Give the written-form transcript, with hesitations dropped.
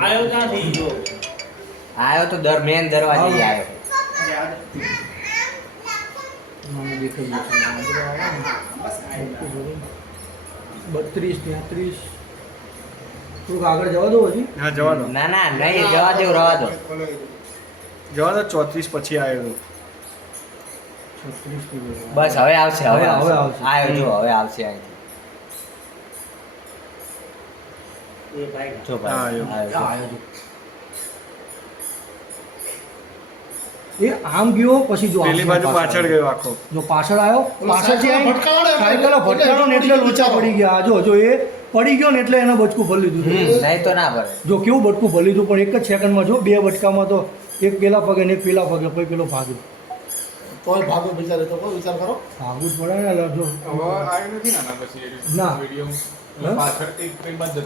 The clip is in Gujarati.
આયો ક્યાંથી જો આયો તો મેન દરવાજે આવ્યો. મને દેખાઈ ગયું છે. 32 33 થોડુંક આગળ જવા દો હજી. હા જવા દો ના ના નહીં જવા દેવું, રવા દો. જવા દો 34 પછી આવ્યો. 36 થી બસ હવે આવશે, હવે હવે આવશે. આવશે. આવ્યો જો, હવે આવશે અહીંથી. એ ભાઈ જો ભાઈ હા, આવ્યો. આવ્યો છે. એ આમ ગયો પછી જો પેલી બાજુ પાછળ ગયો આખો. જો પાછળ આવ્યો, પાછળથી આવીને સાયકલ ભટકાણો ને એટલે લોચા પડી ગયા. જો જો એ પડી ગયો ને એટલે એને બચકું ભરી લીધું છે. નહીં તો ના ભરે. જો કેવું બટકું ભરી લીધું, પણ એક જ સેકન્ડમાં જો બે બટકામાં તો એક પેલા પગે ને એક પેલા પગે, પછી પેલો ભાગ્યો. કોઈ ભાગો બિચારે તો કોઈ વિચાર કરો. ભાગવું જ પડે ને. જો હવે આવ્યો નથી ના પછી ના. વિડીયો હા? પાછળ એક કઈ બાદ